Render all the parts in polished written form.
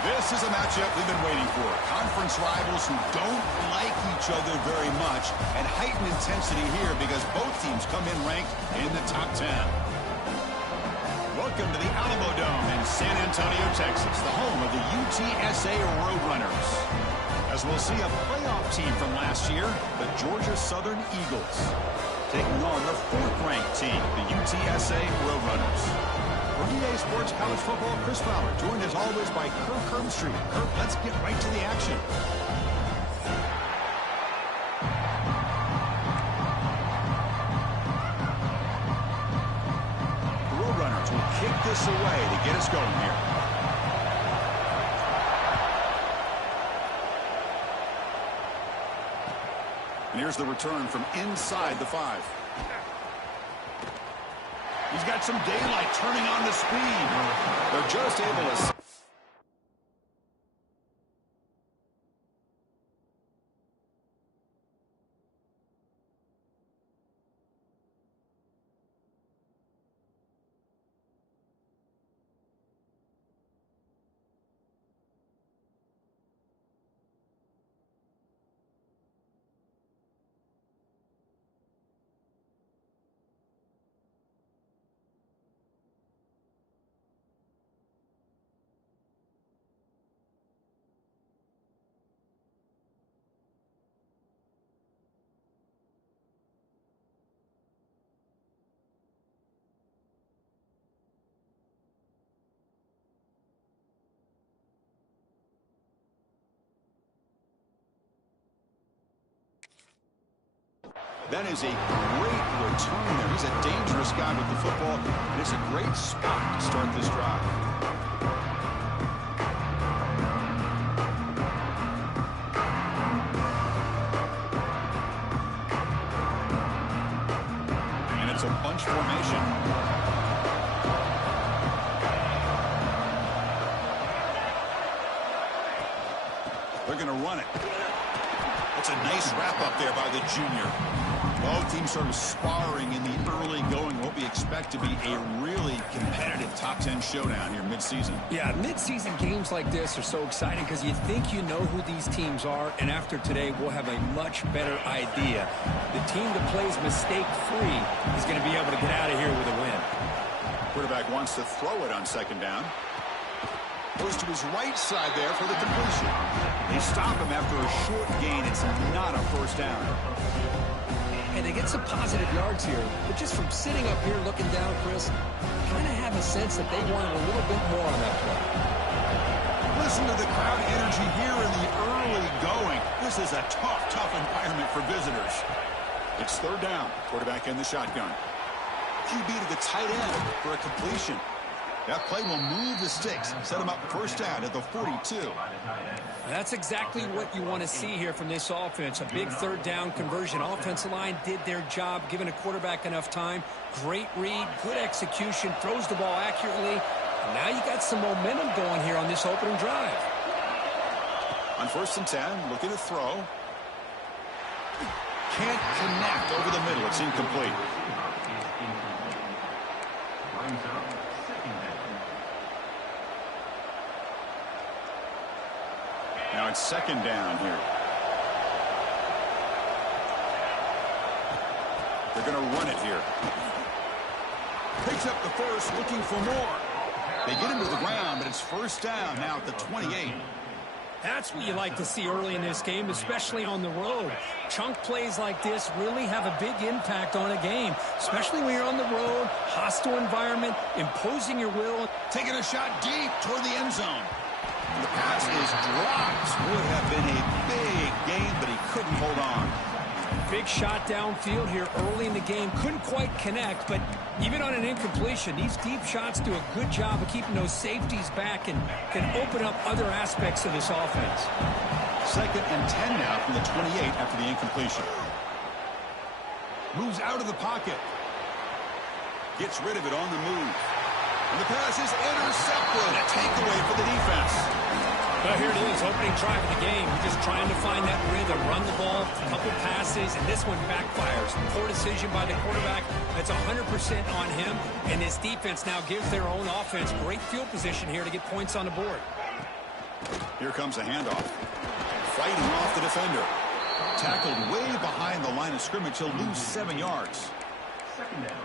This is a matchup we've been waiting for. Conference rivals who don't like each other very much, and heightened intensity here because both teams come in ranked in the top 10. Welcome to the Alamo Dome in San Antonio, Texas, the home of the UTSA Roadrunners. As we'll see a playoff team from last year, the Georgia Southern Eagles, taking on the 4th-ranked team, the UTSA Roadrunners. For EA Sports College Football, Chris Fowler, joined as always by Kirk Herbstreit. Kirk, let's get right to the action. The Roadrunners will kick this away to get us going here. And here's the return from inside the 5. He's got some daylight turning on the speed. They're just able to... That is a great return there. He's a dangerous guy with the football, and it's a great spot to start this drive. And it's a bunch formation. They're going to run it. That's a nice wrap-up there by the junior. Both teams sort of sparring in the early going, what we expect to be a really competitive top 10 showdown here mid-season. Yeah, mid-season games like this are so exciting because you think you know who these teams are, and after today, we'll have a much better idea. The team that plays mistake-free is going to be able to get out of here with a win. Quarterback wants to throw it on 2nd down. Goes to his right side there for the completion. They stop him after a short gain. It's not a 1st down. And they get some positive yards here, but just from sitting up here looking down, Chris, kind of have a sense that they wanted a little bit more on that play. Listen to the crowd energy here in the early going. This is a tough environment for visitors. It's 3rd down. Quarterback in the shotgun. QB to the tight end for a completion. That play will move the sticks, set him up 1st down at the 42. That's exactly what you want to see here from this offense. A big 3rd down conversion. Offensive line did their job, giving a quarterback enough time. Great read, good execution, throws the ball accurately. And now you got some momentum going here on this opening drive. On 1st and 10, looking to throw. Can't connect over the middle. It's incomplete. Now it's 2nd down here. They're going to run it here. Picks up the 1st, looking for more. They get him to the ground, but it's 1st down now at the 28. That's what you like to see early in this game, especially on the road. Chunk plays like this really have a big impact on a game, especially when you're on the road, hostile environment, imposing your will. Taking a shot deep toward the end zone. The pass is dropped. Would have been a big game, but he couldn't hold on. Big shot downfield here early in the game. Couldn't quite connect, but even on an incompletion, these deep shots do a good job of keeping those safeties back and can open up other aspects of this offense. 2nd and 10 now from the 28 after the incompletion. Moves out of the pocket. Gets rid of it on the move. And the pass is intercepted. A takeaway for the defense. Well, here it is, opening drive of the game. We're just trying to find that rhythm, run the ball, a couple passes, and this one backfires. Poor decision by the quarterback. That's 100% on him, and this defense now gives their own offense great field position here to get points on the board. Here comes a handoff. Fighting off the defender. Tackled way behind the line of scrimmage. He'll lose 7 yards.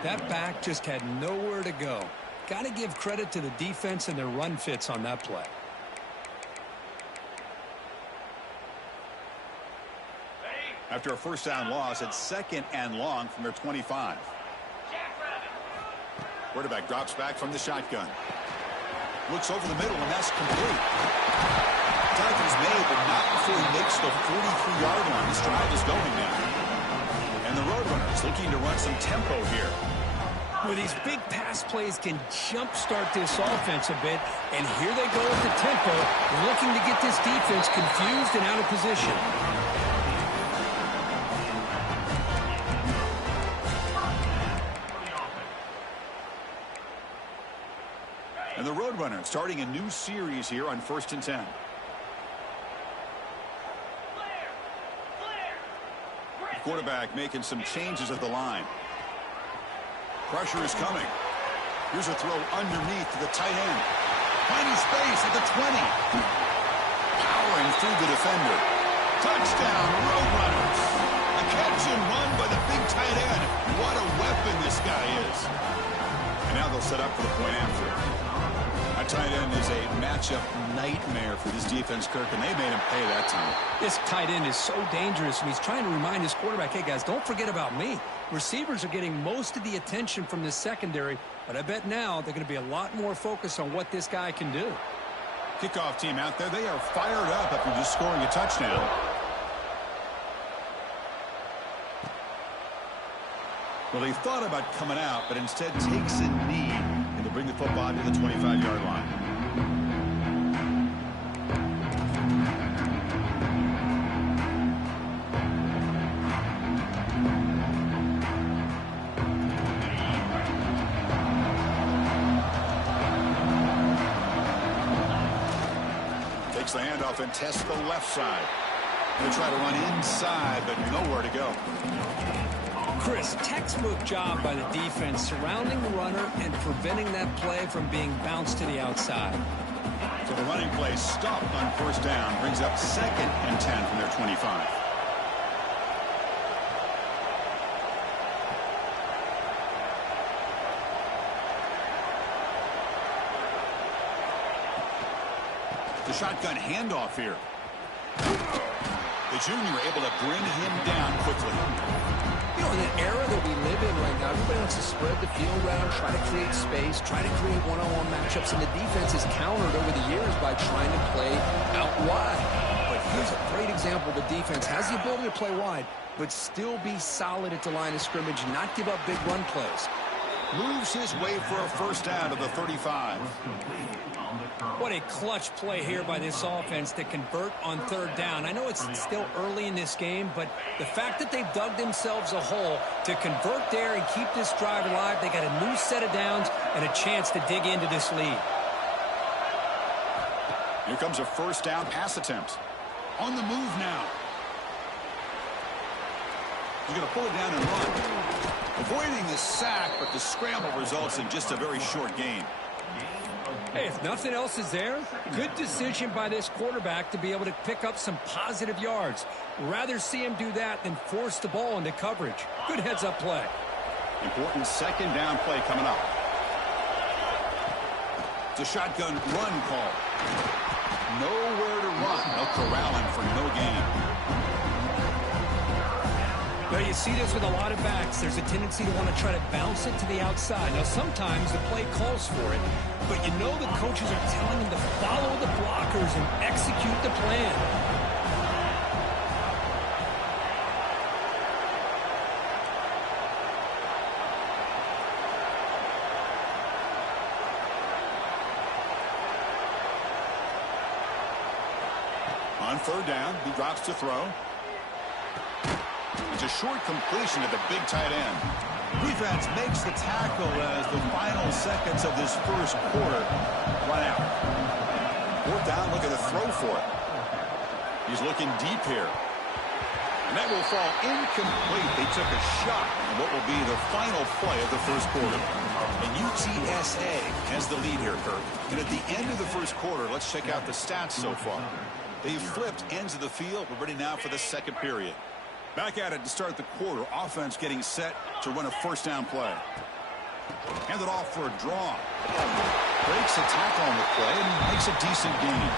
That back just had nowhere to go. Got to give credit to the defense and their run fits on that play. After a first down loss, it's 2nd and long from their 25. Quarterback drops back from the shotgun. Looks over the middle, and that's complete. Tackle's made, but not before he makes the 43-yard line. This drive is going now. And the Roadrunners looking to run some tempo here. Well, these big pass plays can jumpstart this offense a bit, and here they go with the tempo, looking to get this defense confused and out of position. And the Roadrunners starting a new series here on 1st and 10. The quarterback making some changes at the line. Pressure is coming. Here's a throw underneath to the tight end. Finding space at the 20. Powering through the defender. Touchdown, Roadrunners. A catch and run by the big tight end. What a weapon this guy is. And now they'll set up for the point after. That tight end is a matchup nightmare for this defense, Kirk, and they made him pay that time. This tight end is so dangerous, and he's trying to remind his quarterback, hey, guys, don't forget about me. Receivers are getting most of the attention from this secondary, but I bet now they're going to be a lot more focused on what this guy can do. Kickoff team out there, they are fired up after just scoring a touchdown. Well, he thought about coming out, but instead takes a knee and to bring the football to the 25-yard line. Takes the handoff and tests the left side. Going to try to run inside, but nowhere to go. Chris, textbook job by the defense surrounding the runner and preventing that play from being bounced to the outside. So the running play stopped on 1st down, brings up 2nd and 10 from their 25. The shotgun handoff here. The junior able to bring him down quickly. You know, in the era that we live in right now, everybody wants to spread the field around, try to create space, try to create one-on-one matchups, and the defense is countered over the years by trying to play out wide. But here's a great example. The defense has the ability to play wide, but still be solid at the line of scrimmage, not give up big run plays. Moves his way for a 1st down to the 35. What a clutch play here by this offense to convert on 3rd down. I know it's still early in this game, but the fact that they've dug themselves a hole to convert there and keep this drive alive, they got a new set of downs and a chance to dig into this lead. Here comes a 1st down pass attempt. On the move now. He's going to pull it down and run. Avoiding the sack, but the scramble results in just a very short gain. Hey, if nothing else is there, good decision by this quarterback to be able to pick up some positive yards. Rather see him do that than force the ball into coverage. Good heads-up play. Important 2nd down play coming up. It's a shotgun run call. Nowhere to run. No corralling for no gain. Well, you see this with a lot of backs. There's a tendency to want to try to bounce it to the outside. Now, sometimes the play calls for it, but you know the coaches are telling them to follow the blockers and execute the plan. On 3rd down, he drops to throw. It's a short completion to the big tight end. Defense makes the tackle as the final seconds of this 1st quarter run out. 4th down, looking to throw for it. He's looking deep here. And that will fall incomplete. They took a shot on what will be the final play of the first quarter. And UTSA has the lead here, Kirk. And at the end of the first quarter, let's check out the stats so far. They've flipped ends of the field. We're ready now for the second period. Back at it to start the quarter. Offense getting set to run a first down play. Hand it off for a draw. Breaks a tackle on the play and makes a decent gain.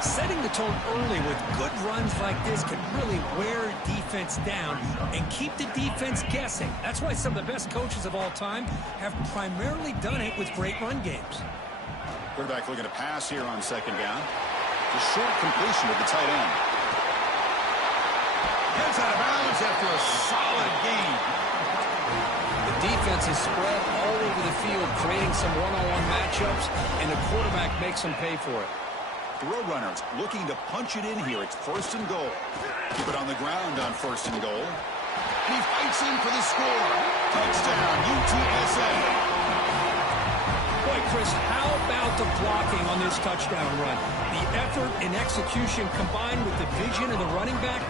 Setting the tone early with good runs like this can really wear defense down and keep the defense guessing. That's why some of the best coaches of all time have primarily done it with great run games. Quarterback looking to pass here on second down. The short completion of the tight end. Gets out of bounds after a solid gain. The defense is spread all over the field, creating some one-on-one matchups, and the quarterback makes them pay for it. The Roadrunners looking to punch it in here. It's first and goal. Keep it on the ground on first and goal. And he fights in for the score. Touchdown, UTSA. Boy, Chris, how about the blocking on this touchdown run? The effort and execution combined with the vision of the running back,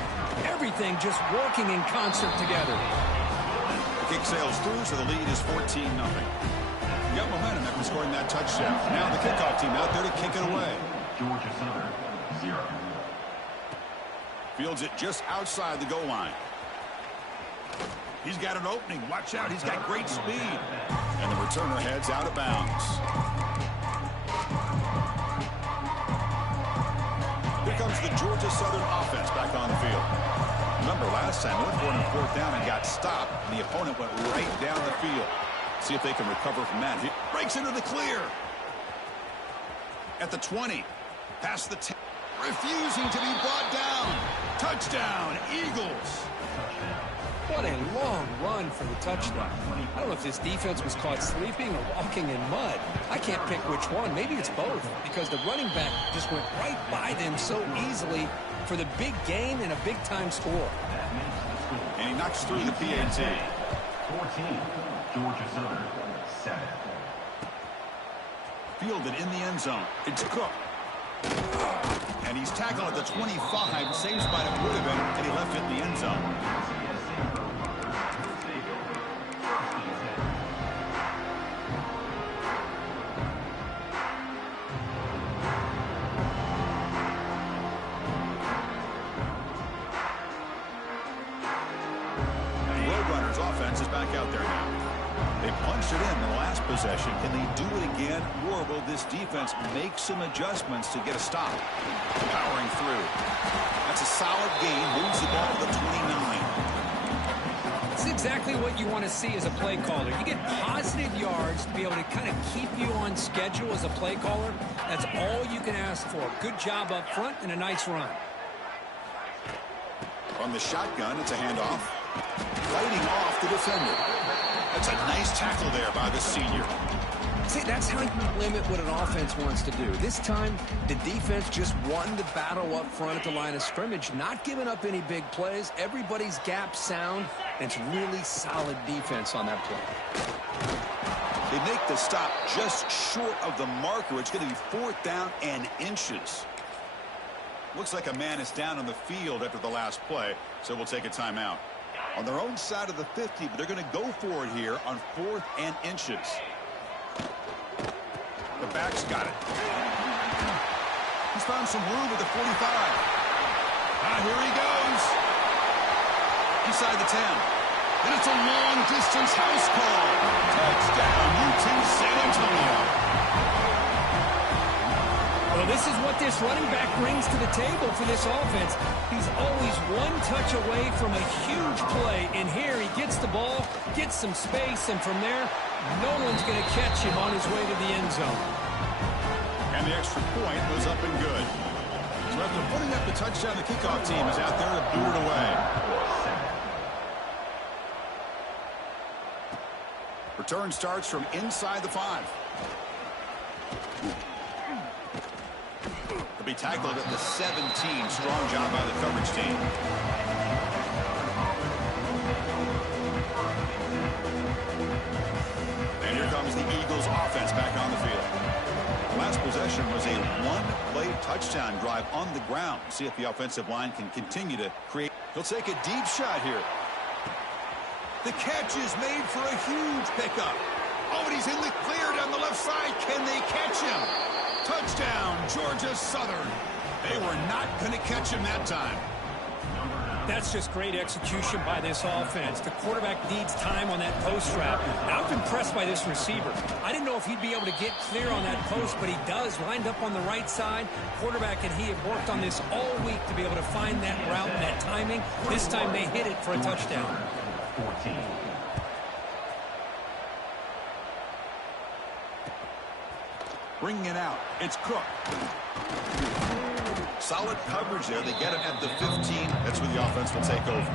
everything just working in concert together. The kick sails through, so the lead is 14-0. You got momentum after scoring that touchdown. Now the kickoff team out there to kick it away. Georgia Southern, 0. Fields it just outside the goal line. He's got an opening. Watch out. He's got great speed. And the returner heads out of bounds. Here comes the Georgia Southern offense back on the field. Remember, last time, went for it on fourth down and got stopped. And the opponent went right down the field. See if they can recover from that. He breaks into the clear. At the 20. Past the 10. Refusing to be brought down. Touchdown, Eagles. What a long run for the touchdown. I don't know if this defense was caught sleeping or walking in mud. I can't pick which one. Maybe it's both, because the running back just went right by them so easily for the big gain and a big-time score. And he knocks through the PAT. 14, Georgia Southern, 7. Fielded in the end zone. It's Cook. And he's tackled at the 25. Same spot it would have been, and he left it in the end zone. Roadrunners offense is back out there now. They punched it in the last possession. Can they do it again, or will this defense make some adjustments to get a stop? Powering through. That's a solid gain. Moves the ball to the 29. That's exactly what you want to see as a play caller. You get positive yards to be able to kind of keep you on schedule as a play caller. That's all you can ask for. Good job up front and a nice run. From the shotgun, it's a handoff. Fighting off the defender. That's a nice tackle there by the senior. See, that's how you limit what an offense wants to do. This time, the defense just won the battle up front at the line of scrimmage, not giving up any big plays. Everybody's gap sound, and it's really solid defense on that play. They make the stop just short of the marker. It's going to be 4th down and inches. Looks like a man is down on the field after the last play, so we'll take a timeout. On their own side of the 50, but they're going to go for it here on 4th and inches. The back's got it. He's found some room at the 45. Here he goes. Inside the 10. And it's a long-distance house call. Touchdown, UT San Antonio. Well, this is what this running back brings to the table for this offense. He's always one touch away from a huge play. And here he gets the ball, gets some space, and from there, no one's going to catch him on his way to the end zone. And the extra point was up and good. So after putting up the touchdown, the kickoff team is out there to boot it away. Return starts from inside the 5. Be tackled at the 17. Strong job by the coverage team. And here comes the Eagles offense back on the field. Last possession was a one-play touchdown. touchdown drive on the ground. See if the offensive line can continue to create. He'll take a deep shot here. The catch is made for a huge pickup. Oh, and he's in the clear down the left side. Can they catch him? Touchdown, Georgia Southern. They were not going to catch him that time. That's just great execution by this offense. The quarterback needs time on that post route. Now, I'm impressed by this receiver. I didn't know if he'd be able to get clear on that post, but he does. Lined up on the right side. Quarterback and he have worked on this all week to be able to find that route and that timing. This time they hit it for a touchdown. 14. Bringing it out. It's Cook. Solid coverage there. They get him at the 15. That's where the offense will take over.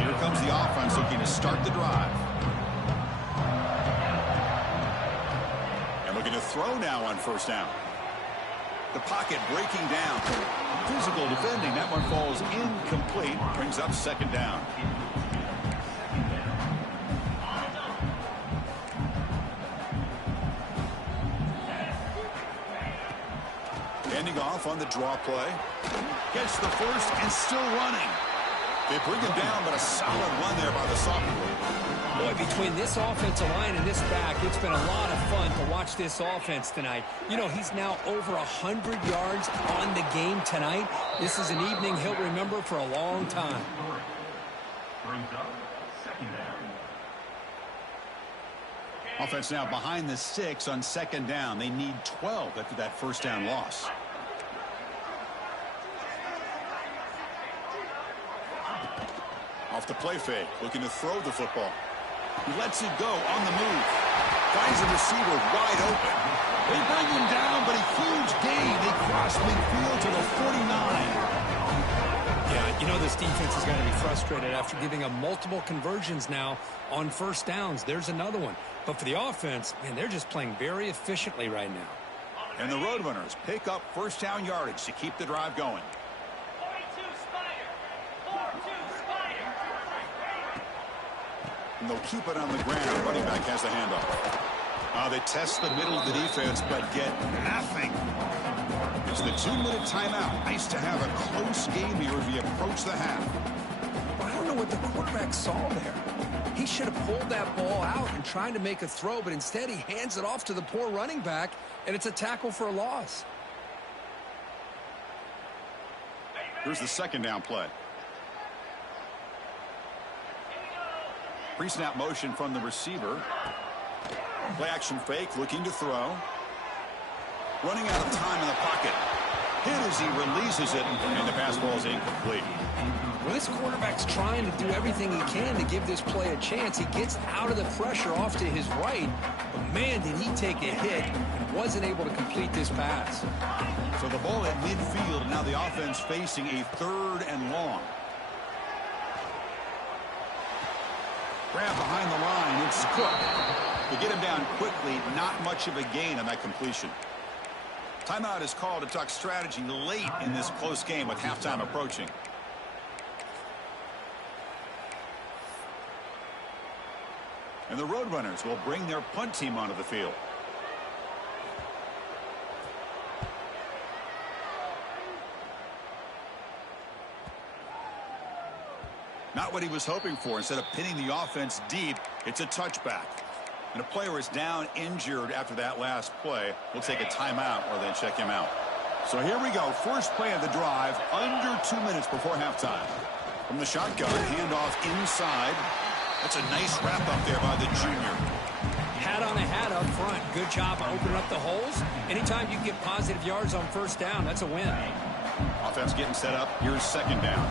Here comes the offense looking to start the drive. And looking to throw now on first down. The pocket breaking down. Physical defending. That one falls incomplete. Brings up second down. Ending off on the draw play. Gets the first and still running. They bring him down, but a solid run there by the sophomore. Boy, between this offensive line and this back, it's been a lot of fun to watch this offense tonight. You know, he's now over 100 yards on the game tonight. This is an evening he'll remember for a long time. Brings up second down. Offense now behind the 6 on second down. They need 12 after that first down loss. Off the play fake, looking to throw the football. He lets it go on the move. Finds a receiver wide open. They bring him down, but a huge gain. They cross midfield to the 49. Yeah, you know this defense is going to be frustrated after giving them multiple conversions now on first downs. There's another one. But for the offense, man, they're just playing very efficiently right now. And the Roadrunners pick up first down yardage to keep the drive going. And they'll keep it on the ground. Running back has the handoff. They test the middle of the defense, but get nothing. It's the 2-minute timeout. Nice to have a close game here as we approach the half. Well, I don't know what the quarterback saw there. He should have pulled that ball out and tried to make a throw, but instead he hands it off to the poor running back, and it's a tackle for a loss. Here's the second down play. Pre-snap motion from the receiver. Play action fake, looking to throw. Running out of time in the pocket. Hit as he releases it, and the pass ball is incomplete. Well, this quarterback's trying to do everything he can to give this play a chance. He gets out of the pressure off to his right, but man, did he take a hit and wasn't able to complete this pass. So the ball at midfield, and now the offense facing a 3rd and long. Grab behind the line, it's Cook. They get him down quickly, not much of a gain on that completion. Timeout is called to talk strategy late in this close game with halftime approaching. And the Roadrunners will bring their punt team onto the field. Not what he was hoping for. Instead of pinning the offense deep, it's a touchback. And a player is down injured after that last play. We'll take a timeout or then check him out. So here we go. First play of the drive, under 2 minutes before halftime. From the shotgun, handoff inside. That's a nice wrap up there by the junior. Hat on a hat up front. Good job opening up the holes. Anytime you get positive yards on first down, that's a win. Offense getting set up. Here's second down.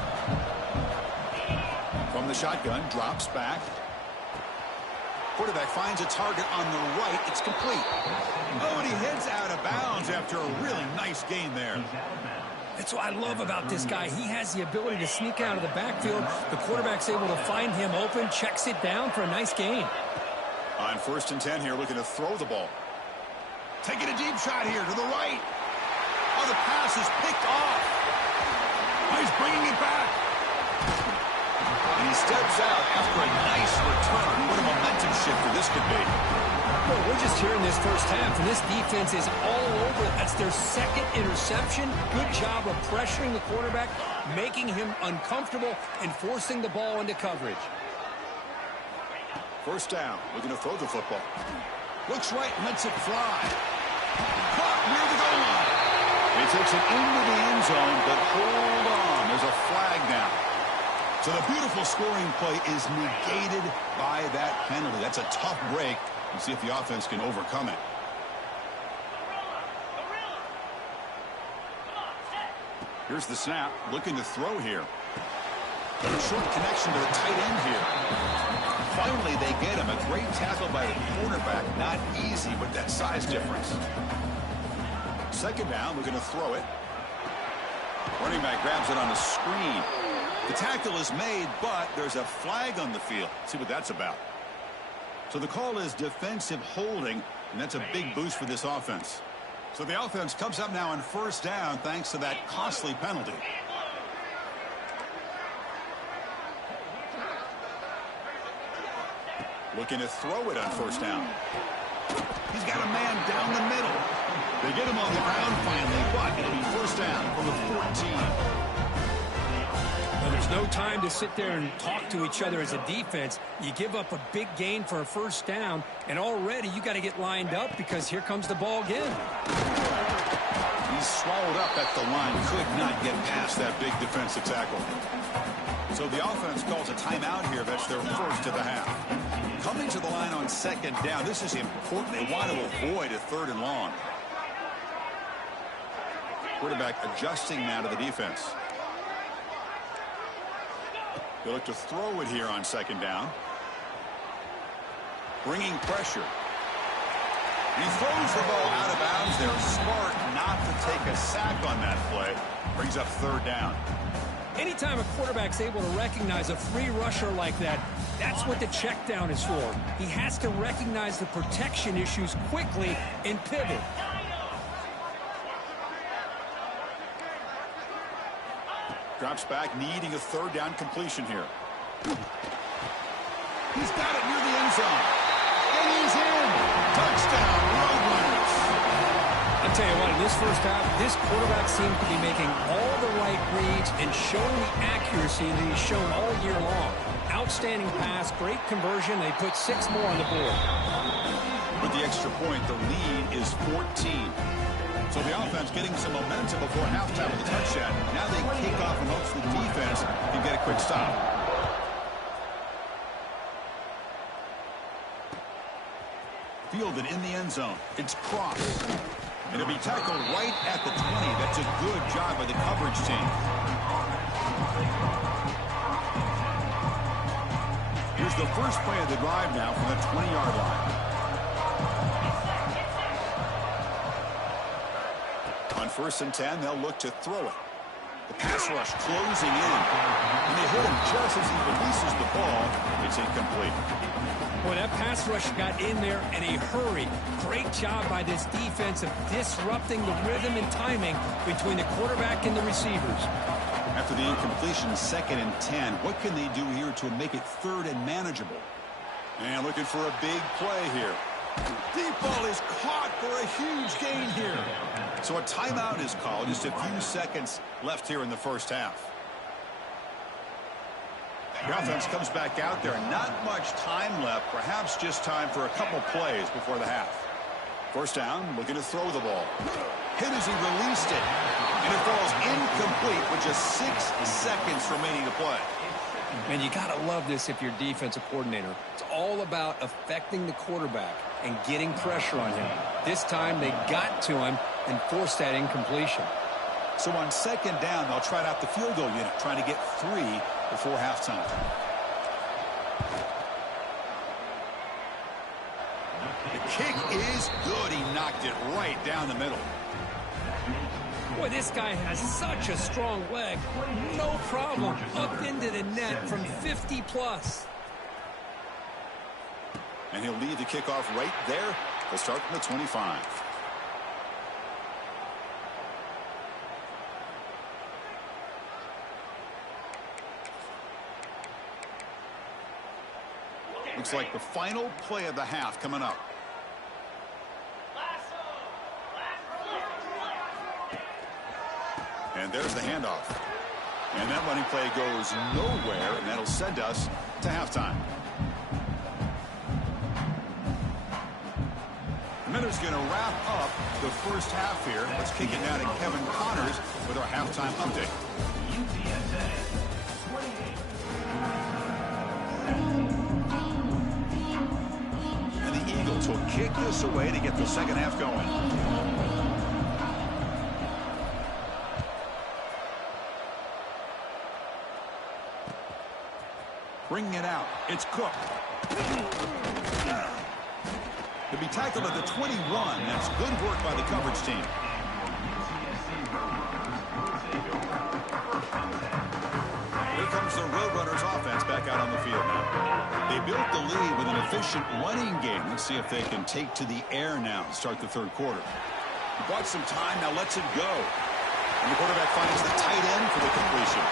From the shotgun, drops back. Quarterback finds a target on the right. It's complete. Oh, and he heads out of bounds after a really nice gain there. That's what I love about this guy. He has the ability to sneak out of the backfield. The quarterback's able to find him open, checks it down for a nice gain. On 1st and 10 here, looking to throw the ball. Taking a deep shot here to the right. Oh, the pass is picked off. Oh, he's bringing it back. And he steps out after a nice return. What a momentum shifter this could be. Well, we're just here in this first half, and this defense is all over. That's their second interception. Good job of pressuring the quarterback, making him uncomfortable, and forcing the ball into coverage. First down. Looking to throw the football. Looks right, lets it fly. Caught near the goal line. He takes it into the end zone, but hold on. There's a flag down. So the beautiful scoring play is negated by that penalty. That's a tough break. We'll see if the offense can overcome it. Here's the snap. Looking to throw here. A short connection to the tight end here. Finally, they get him. A great tackle by the cornerback. Not easy with that size difference. Second down, looking to throw it. Running back grabs it on the screen. The tackle is made, but there's a flag on the field. Let's see what that's about. So the call is defensive holding, and that's a big boost for this offense. So the offense comes up now on first down thanks to that costly penalty. Looking to throw it on first down. He's got a man down the middle. They get him on the ground finally, but it'll be first down from the 14. Well, there's no time to sit there and talk to each other as a defense. You give up a big gain for a first down, and already you got to get lined up because here comes the ball again. He's swallowed up at the line. Could not get past that big defensive tackle. So the offense calls a timeout here. That's their first of the half. Coming to the line on second down. This is important. They want to avoid a third and long. Quarterback adjusting now to the defense. They look to throw it here on second down. Bringing pressure. He throws the ball out of bounds. They're smart not to take a sack on that play. Brings up third down. Anytime a quarterback's able to recognize a free rusher like that, that's what the check down is for. He has to recognize the protection issues quickly and pivot. Drops back, needing a third down completion here. He's got it near the end zone. And he's in. Touchdown, Roadrunners. I'll tell you what, in this first half, this quarterback seems to be making all the right reads and showing the accuracy that he's shown all year long. Outstanding pass, great conversion. They put 6 more on the board. With the extra point, the lead is 14. So the offense getting some momentum before halftime with a touchdown. Now they kick off and hopes the defense can get a quick stop. Fielded in the end zone. It's crossed. And it'll be tackled right at the 20. That's a good job by the coverage team. Here's the first play of the drive now from the 20-yard line. On first and 10, they'll look to throw it. The pass rush closing in. And they hit him just as he releases the ball. It's incomplete. Boy, that pass rush got in there in a hurry. Great job by this defense of disrupting the rhythm and timing between the quarterback and the receivers. After the incompletion, second and 10, what can they do here to make it third and manageable? And looking for a big play here. Deep ball is caught for a huge gain here. So a timeout is called. Just a few seconds left here in the first half. The offense comes back out there. Not much time left. Perhaps just time for a couple plays before the half. First down, looking to throw the ball. Hit as he released it. And it falls incomplete with just 6 seconds remaining to play. Man, you got to love this if you're defensive coordinator. It's all about affecting the quarterback and getting pressure on him. This time they got to him and forced that incompletion. So on second down, they'll try out the field goal unit, trying to get 3 before halftime. The kick is good. He knocked it right down the middle. Boy, this guy has such a strong leg. No problem. Up into the net from 50 plus. And he'll lead the kickoff right there. They'll start from the 25. Looks like the final play of the half coming up. And there's the handoff. And that running play goes nowhere, and that'll send us to halftime. Miller's going to wrap up the first half here. Let's kick it now to Kevin Connors with our halftime update. UTSA 28. And the Eagles will kick this away to get the second half going. Bringing it out. It's Cook. To be tackled at the 21. That's good work by the coverage team. Here comes the Roadrunners offense back out on the field now. They built the lead with an efficient running game. Let's see if they can take to the air now to start the third quarter. He bought some time. Now lets it go. And the quarterback finds the tight end for the completion.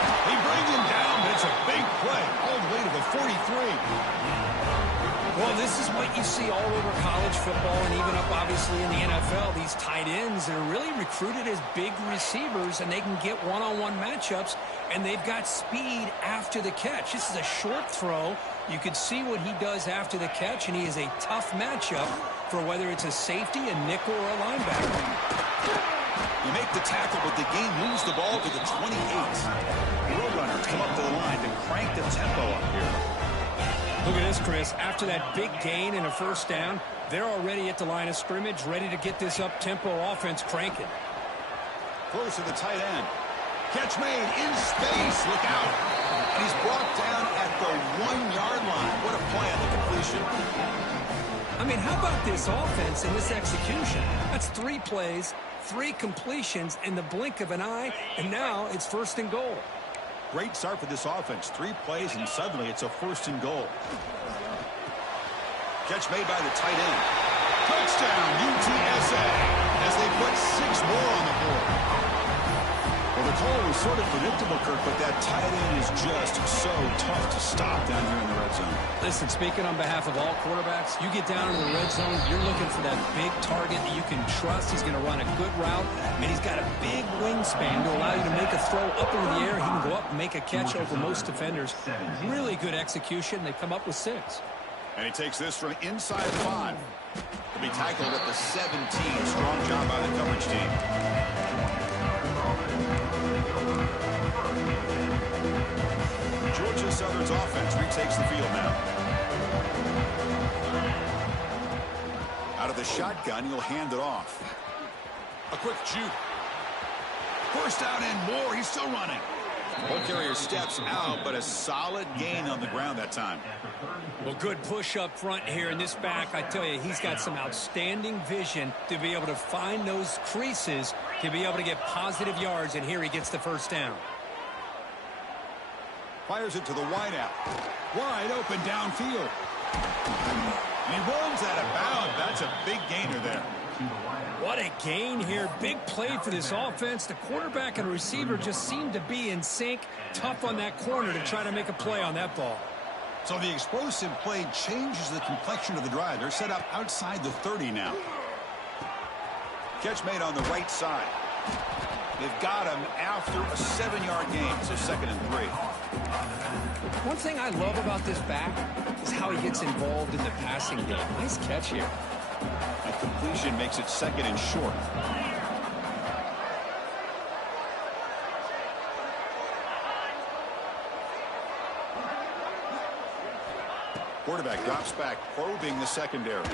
He brings him down, but it's a big play all the way to the 43. Well, this is what you see all over college football and even up, obviously, in the NFL. These tight ends that are really recruited as big receivers, and they can get one-on-one matchups, and they've got speed after the catch. This is a short throw. You can see what he does after the catch, and he is a tough matchup for whether it's a safety, a nickel, or a linebacker. You make the tackle, but the game moves the ball to the 28. Roadrunners come up to the line to crank the tempo up here. Look at this, Chris. After that big gain and a first down, they're already at the line of scrimmage, ready to get this up-tempo offense cranking. Close to the tight end. Catch made in space. Look out. And he's brought down at the 1-yard line. What a play on the completion. I mean, how about this offense and this execution? That's 3 plays, 3 completions in the blink of an eye, and now it's first and goal. Great start for this offense. 3 plays, and suddenly it's a first and goal. Catch made by the tight end. Touchdown, UTSA, as they put 6 more on the board. Well, the call was sort of predictable, Kirk, but that tight end is just so tough to stop down here in the red zone. Listen, speaking on behalf of all quarterbacks, you get down in the red zone, you're looking for that big target that you can trust. He's going to run a good route, and he's got a big wingspan to allow you to make a throw up into the air. He can go up and make a catch over most defenders. Really good execution. They come up with 6. And he takes this from inside 5. To be tackled at the 17. Strong job by the coverage team. Georgia Southern's offense retakes the field now. Out of the shotgun, he'll hand it off. A quick juke. First down and more. He's still running. Ball carrier steps out, but a solid gain on the ground that time. Well, good push up front here in this back. I tell you, he's got some outstanding vision to be able to find those creases, to be able to get positive yards, and here he gets the first down. Fires it to the wideout. Wide open downfield. And he runs out of bounds. That's a big gainer there. What a gain here. Big play for this offense. The quarterback and receiver just seem to be in sync. Tough on that corner to try to make a play on that ball. So the explosive play changes the complexion of the drive. They're set up outside the 30 now. Catch made on the right side. They've got him after a 7-yard gain, so 2nd and 3. One thing I love about this back is how he gets involved in the passing game. Nice catch here. A completion makes it 2nd and short. Quarterback drops back, probing the secondary.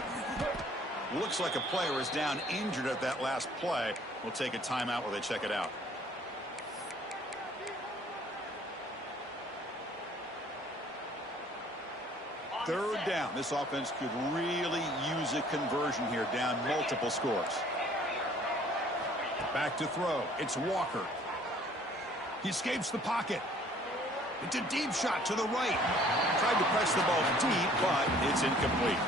Looks like a player is down injured at that last play. We'll take a timeout while they check it out. Third down. This offense could really use a conversion here, down multiple scores. Back to throw. It's Walker. He escapes the pocket. It's a deep shot to the right. Tried to press the ball deep, but it's incomplete.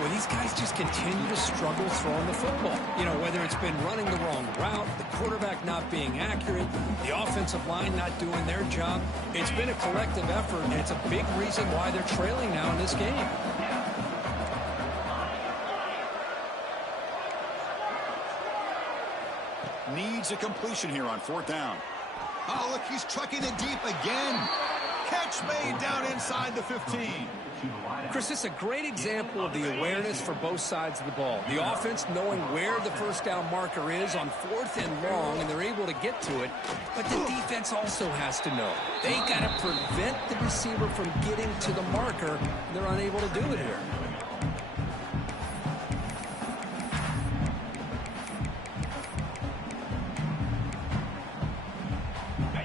Well, these guys just continue to struggle throwing the football. You know, whether it's been running the wrong route, the quarterback not being accurate, the offensive line not doing their job. It's been a collective effort, and it's a big reason why they're trailing now in this game. Needs a completion here on 4th down. Oh, look, he's trucking it deep again. Catch made down inside the 15. Chris, this is a great example of the awareness for both sides of the ball. The offense knowing where the first down marker is on 4th and long, and they're able to get to it. But the defense also has to know. They got to prevent the receiver from getting to the marker, and they're unable to do it here.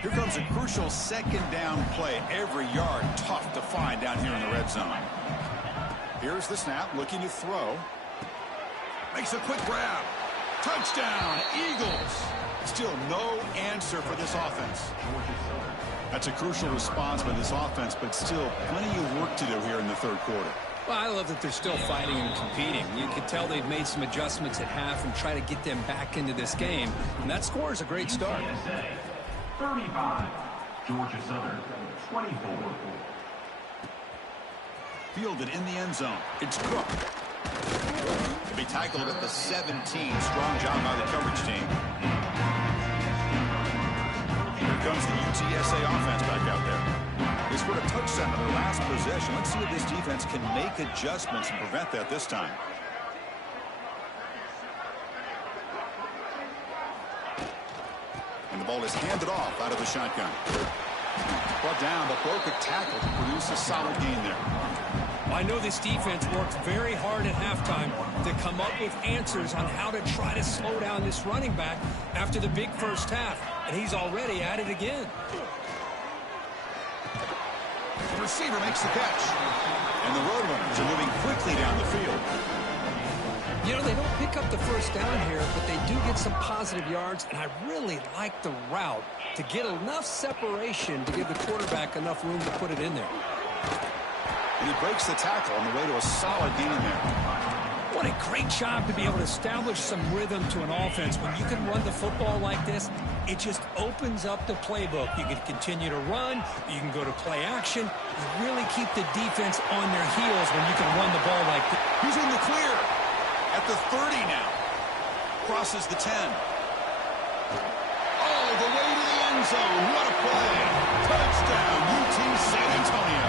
Here comes a crucial 2nd down play. Every yard tough to find down here in the red zone. Here's the snap, looking to throw. Makes a quick grab. Touchdown, Eagles. Still no answer for this offense. That's a crucial response by this offense, but still plenty of work to do here in the 3rd quarter. Well, I love that they're still fighting and competing. You can tell they've made some adjustments at half and try to get them back into this game. And that score is a great start. 35, Georgia Southern, 24. Fielded in the end zone. It's Cook. To be tackled at the 17. Strong job by the coverage team. Here comes the UTSA offense back out there. They scored a touchdown on their last possession. Let's see if this defense can make adjustments and prevent that this time. And the ball is handed off out of the shotgun. Brought down, but broke a tackle to produce a solid gain there. I know this defense worked very hard at halftime to come up with answers on how to try to slow down this running back after the big first half, and he's already at it again. The receiver makes the catch, and the Roadrunners are moving quickly down the field. You know, they don't pick up the first down here, but they do get some positive yards, and I really like the route to get enough separation to give the quarterback enough room to put it in there. And he breaks the tackle on the way to a solid gain there. What a great job to be able to establish some rhythm to an offense. When you can run the football like this, it just opens up the playbook. You can continue to run. You can go to play action. You really keep the defense on their heels when you can run the ball like this. He's in the clear at the 30 now. Crosses the 10. Oh, the way to the end zone. What a play. Touchdown, UT San Antonio.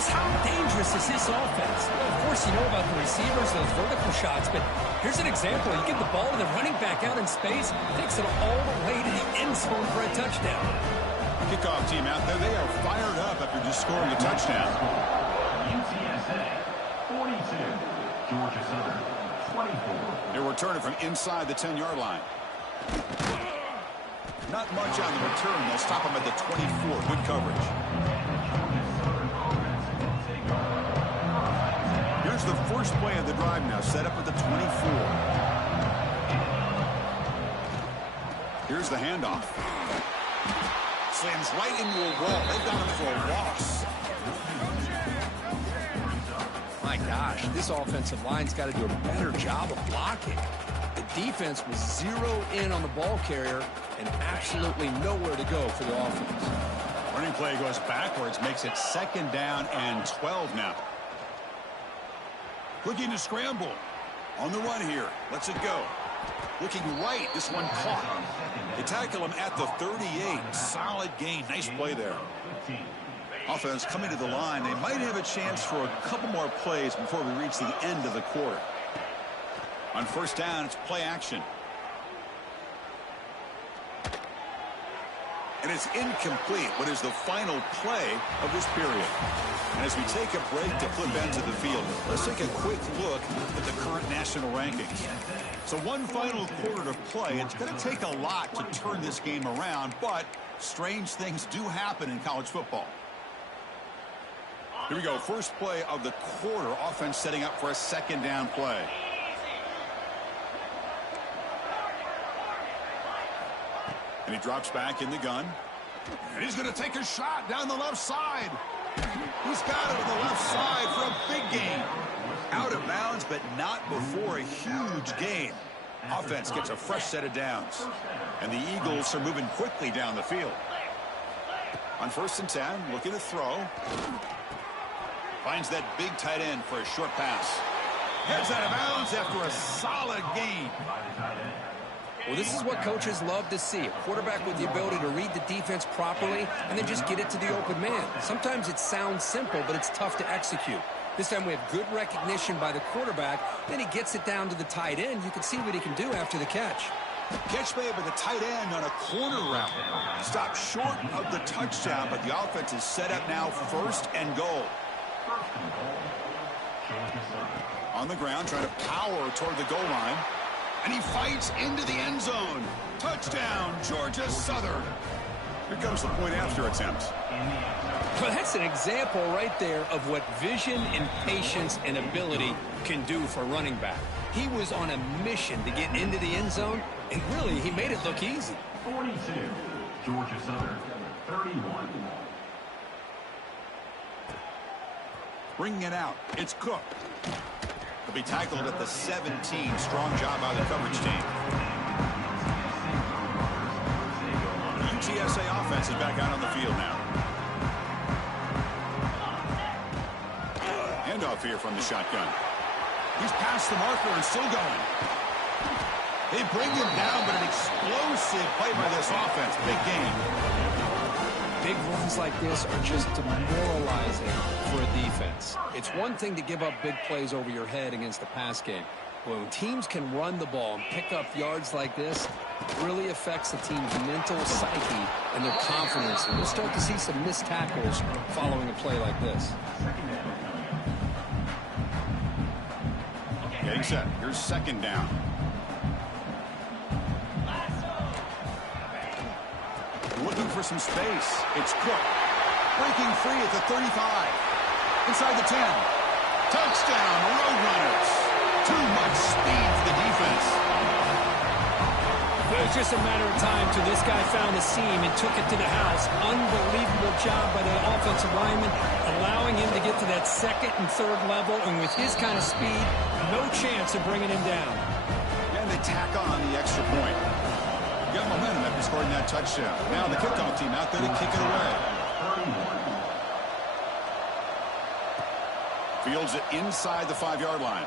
How dangerous is this offense? Well, of course, you know about the receivers, those vertical shots, but here's an example. You get the ball to the running back out in space, takes it all the way to the end zone for a touchdown. Kickoff team out there. They are fired up after just scoring a touchdown. UTSA, 42, Georgia Southern, 24. They're returning from inside the 10-yard line. Not much on the return. They'll stop them at the 24. Good coverage. Here's the first play of the drive now, set up at the 24. Here's the handoff. Slams right into a wall. They've got him for a loss. My gosh, this offensive line's got to do a better job of blocking. The defense was zero in on the ball carrier and absolutely nowhere to go for the offense. Running play goes backwards, makes it 2nd down and 12 now. Looking to scramble. On the run here. Lets it go. Looking right. This one caught. They tackle him at the 38. Solid gain. Nice play there. Offense coming to the line. They might have a chance for a couple more plays before we reach the end of the quarter. On 1st down, it's play action. And it's incomplete. What is the final play of this period? And as we take a break to flip ends of the field, let's take a quick look at the current national rankings. So one final quarter to play. It's going to take a lot to turn this game around, but strange things do happen in college football. Here we go. First play of the quarter. Offense setting up for a 2nd down play. And he drops back in the gun. And he's going to take a shot down the left side. He's got it on the left side for a big gain. Out of bounds, but not before a huge gain. Offense gets a fresh set of downs. And the Eagles are moving quickly down the field. On 1st and 10, looking to throw. Finds that big tight end for a short pass. Heads out of bounds after a solid gain. Well, this is what coaches love to see. A quarterback with the ability to read the defense properly and then just get it to the open man. Sometimes it sounds simple, but it's tough to execute. This time we have good recognition by the quarterback. Then he gets it down to the tight end. You can see what he can do after the catch. Catch made by the tight end on a corner route. Stopped short of the touchdown, but the offense is set up now, 1st and goal. On the ground, trying to power toward the goal line. And he fights into the end zone. Touchdown, Georgia Southern. Here comes the point after attempt. Well, that's an example right there of what vision and patience and ability can do for running back. He was on a mission to get into the end zone, and really, he made it look easy. 42, Georgia Southern, 31. Bringing it out, it's Cook. He'll be tackled at the 17. Strong job by the coverage team. The UTSA offense is back out on the field now. Handoff here from the shotgun. He's past the marker and still going. They bring him down, but an explosive play by this offense. Big game. Big runs like this are just demoralizing for a defense. It's one thing to give up big plays over your head against the pass game. When teams can run the ball and pick up yards like this, it really affects the team's mental psyche and their confidence. And we'll start to see some missed tackles following a play like this. Getting set. Here's 2nd down. Looking for some space. It's Cook. Breaking free at the 35. Inside the 10. Touchdown, Roadrunners. Too much speed for the defense. It was just a matter of time till this guy found the seam and took it to the house. Unbelievable job by the offensive lineman, allowing him to get to that 2nd and 3rd level, and with his kind of speed, no chance of bringing him down. And they tack on the extra point. Got momentum after scoring that touchdown. Now the kickoff team out there to kick it away. Fields it inside the 5-yard line.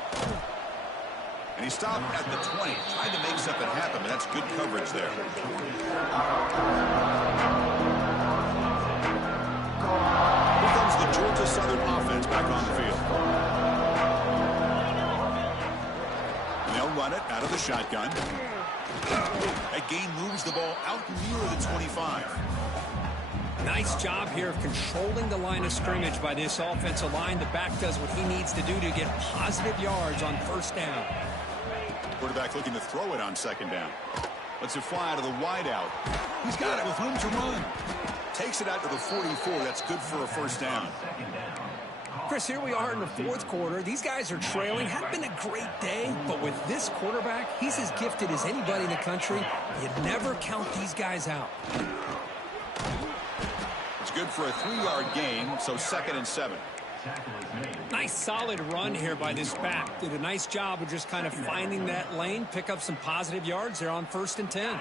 And he stopped at the 20. Tried to make something happen, but that's good coverage there. Here comes the Georgia Southern offense back on the field. And they'll run it out of the shotgun. That gain moves the ball out near the 25. Nice job here of controlling the line of scrimmage by this offensive line. The back does what he needs to do to get positive yards on 1st down. Quarterback looking to throw it on 2nd down. Lets it fly out of the wideout. He's got it with room to run. Takes it out to the 44. That's good for a 1st down. Chris, here we are in the 4th quarter. These guys are trailing. Hadn't been a great day, but with this quarterback, he's as gifted as anybody in the country. You never count these guys out. It's good for a 3-yard gain, so 2nd and 7. Nice solid run here by this back. Did a nice job of just kind of finding that lane, pick up some positive yards there on 1st and 10.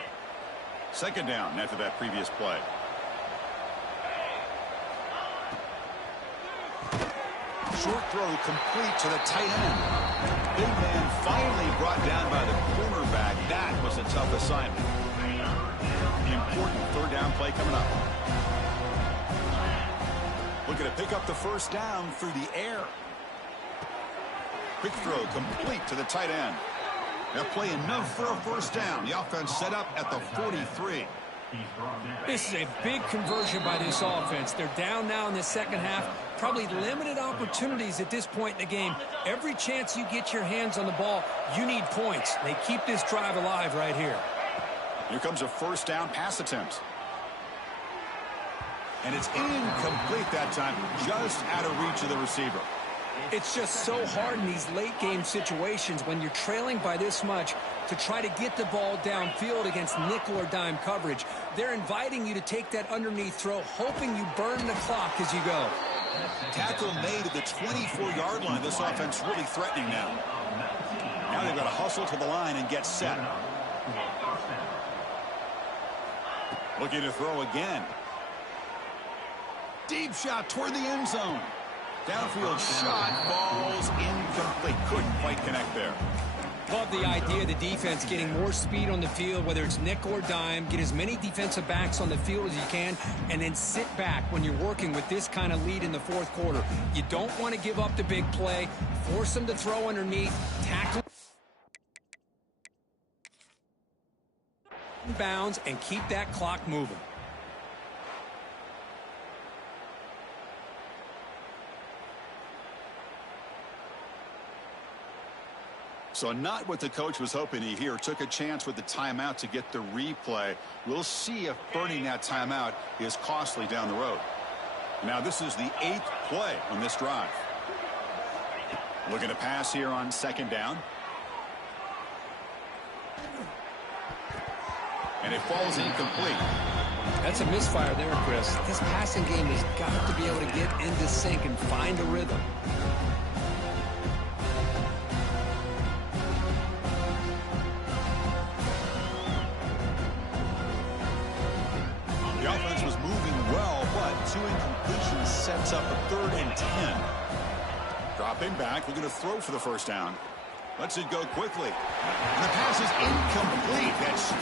2nd down after that previous play. Short throw complete to the tight end. Big man finally brought down by the cornerback. That was a tough assignment. Important 3rd down play coming up. Looking to pick up the 1st down through the air. Quick throw complete to the tight end. That play enough for a 1st down. The offense set up at the 43. This is a big conversion by this offense. They're down now in the 2nd half. Probably limited opportunities at this point in the game. Every chance you get your hands on the ball, you need points. They keep this drive alive right here. Here comes a 1st down pass attempt. And it's incomplete that time, just out of reach of the receiver. It's just so hard in these late game situations when you're trailing by this much to try to get the ball downfield against nickel or dime coverage. They're inviting you to take that underneath throw, hoping you burn the clock as you go. Tackle made at the 24-yard line. This offense really threatening now. Now they've got to hustle to the line and get set. Looking to throw again. Deep shot toward the end zone. Downfield shot falls incomplete. Couldn't quite connect there. Love the idea of the defense getting more speed on the field, whether it's nickel or dime. Get as many defensive backs on the field as you can, and then sit back when you're working with this kind of lead in the fourth quarter. You don't want to give up the big play. Force them to throw underneath. Tackle bounds and keep that clock moving. So not what the coach was hoping to hear. Took a chance with the timeout to get the replay. We'll see if burning that timeout is costly down the road. Now this is the 8th play on this drive. Looking to pass here on second down. And it falls incomplete. That's a misfire there, Chris. This passing game has got to be able to get into sync and find a rhythm. The offense was moving well, but 2 incompletions sets up a 3rd and 10. Dropping back, we're going to throw for the first down. Lets it go quickly. And the pass is incomplete. That's 3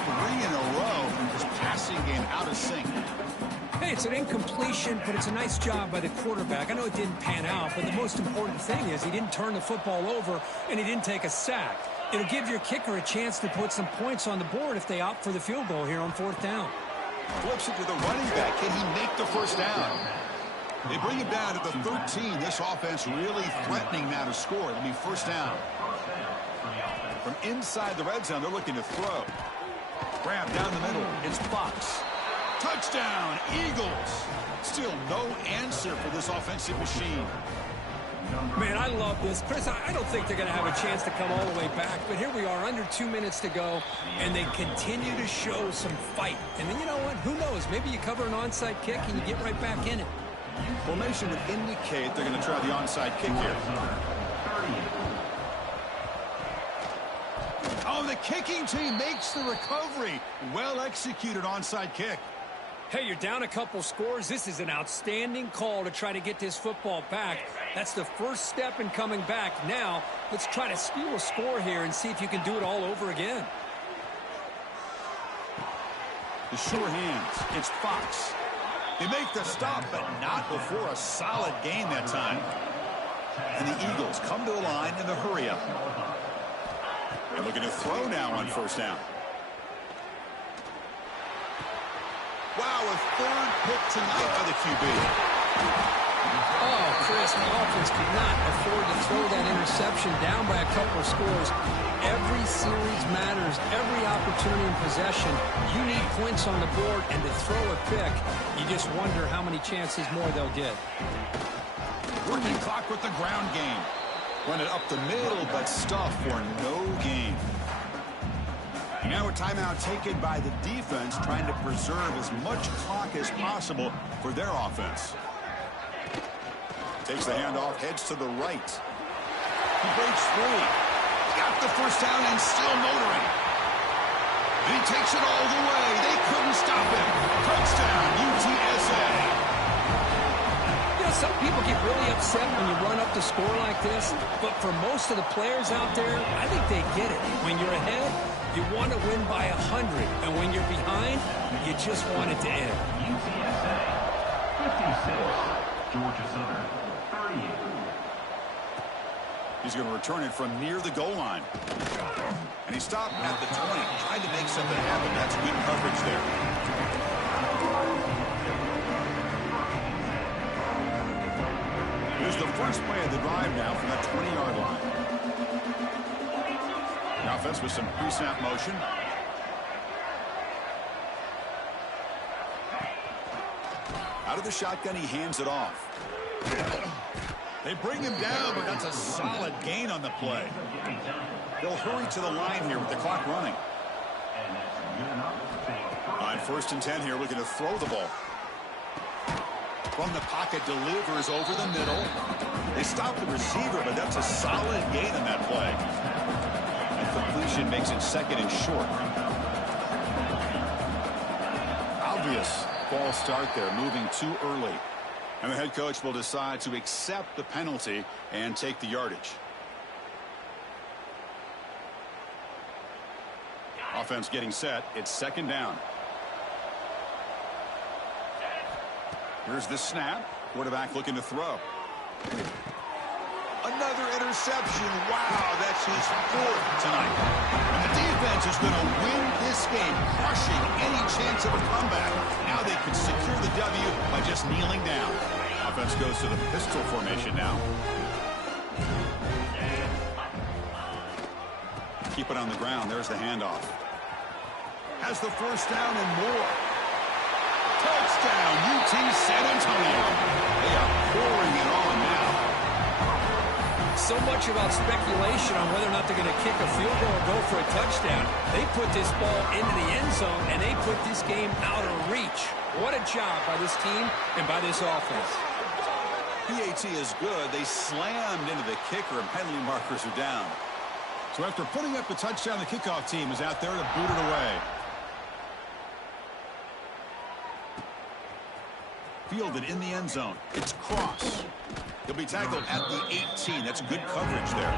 in a row. His passing game out of sync. Hey, it's an incompletion, but it's a nice job by the quarterback. I know it didn't pan out, but the most important thing is he didn't turn the football over and he didn't take a sack. It'll give your kicker a chance to put some points on the board if they opt for the field goal here on 4th down. Flips it to the running back. Can he make the first down? They bring him down to the 13. This offense really threatening now to score. It'll be first down. From inside the red zone, they're looking to throw. Grab down the middle. It's Fox. Touchdown, Eagles. Still no answer for this offensive machine. Man, I love this. Chris, I don't think they're going to have a chance to come all the way back, but here we are, under 2 minutes to go, and they continue to show some fight. And then you know what? Who knows? Maybe you cover an onside kick and you get right back in it. Formation would indicate they're going to try the onside kick here. Oh, the kicking team makes the recovery. Well executed onside kick. Hey, you're down a couple scores. This is an outstanding call to try to get this football back. That's the first step in coming back. Now, let's try to steal a score here and see if you can do it all over again. The sure hands. It's Fox. They make the stop, but not before a solid gain that time. And the Eagles come to the line in the hurry-up. They're looking to throw now on first down. Wow, a 3rd pick tonight by the QB. Oh, Chris, the offense could not afford to throw that interception down by a couple of scores. Every series matters. Every opportunity in possession. You need points on the board, and to throw a pick, you just wonder how many chances more they'll get. Working clock with the ground game. Run it up the middle, but stuff for no gain. Now a timeout taken by the defense, trying to preserve as much clock as possible for their offense. Takes the handoff, heads to the right. He breaks free. Got the first down and still motoring. And he takes it all the way. They couldn't stop him. Touchdown, UTSA. You know, some people get really upset when you run up the score like this, but for most of the players out there, I think they get it. When you're ahead, you want to win by 100, and when you're behind, you just want it to end. UTSA 56, Georgia Southern 38. He's going to return it from near the goal line. And he stopped at the 20, trying to make something happen. That's good coverage there. Here's the first play of the drive now from that 20-yard line. The offense with some pre-snap motion. Out of the shotgun, he hands it off. They bring him down, but that's a solid gain on the play. They'll hurry to the line here with the clock running. On 1st and 10 here, looking to throw the ball. From the pocket, delivers over the middle. They stop the receiver, but that's a solid gain on that play. And completion makes it 2nd and short. Obvious false start there, moving too early. And the head coach will decide to accept the penalty and take the yardage. Offense getting set. It's second down. Here's the snap. Quarterback looking to throw. Another interception. Wow, that's his fourth tonight. And the defense is going to win this game, crushing any chance of a comeback. Now they can secure the W by just kneeling down. Offense goes to the pistol formation now. Keep it on the ground. There's the handoff. Has the first down and more. Touchdown, UT San Antonio. They are pouring it on now. So much about speculation on whether or not they're going to kick a field goal or go for a touchdown. They put this ball into the end zone, and they put this game out of reach. What a job by this team and by this offense. PAT is good. They slammed into the kicker, and penalty markers are down. So after putting up the touchdown, the kickoff team is out there to boot it away. Fielded in the end zone. It's Cross. He'll be tackled at the 18. That's good coverage there.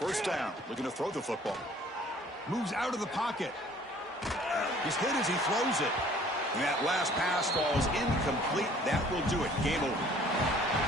First down, looking to throw the football. Moves out of the pocket. He's hit as he throws it. And that last pass falls incomplete. That will do it. Game over.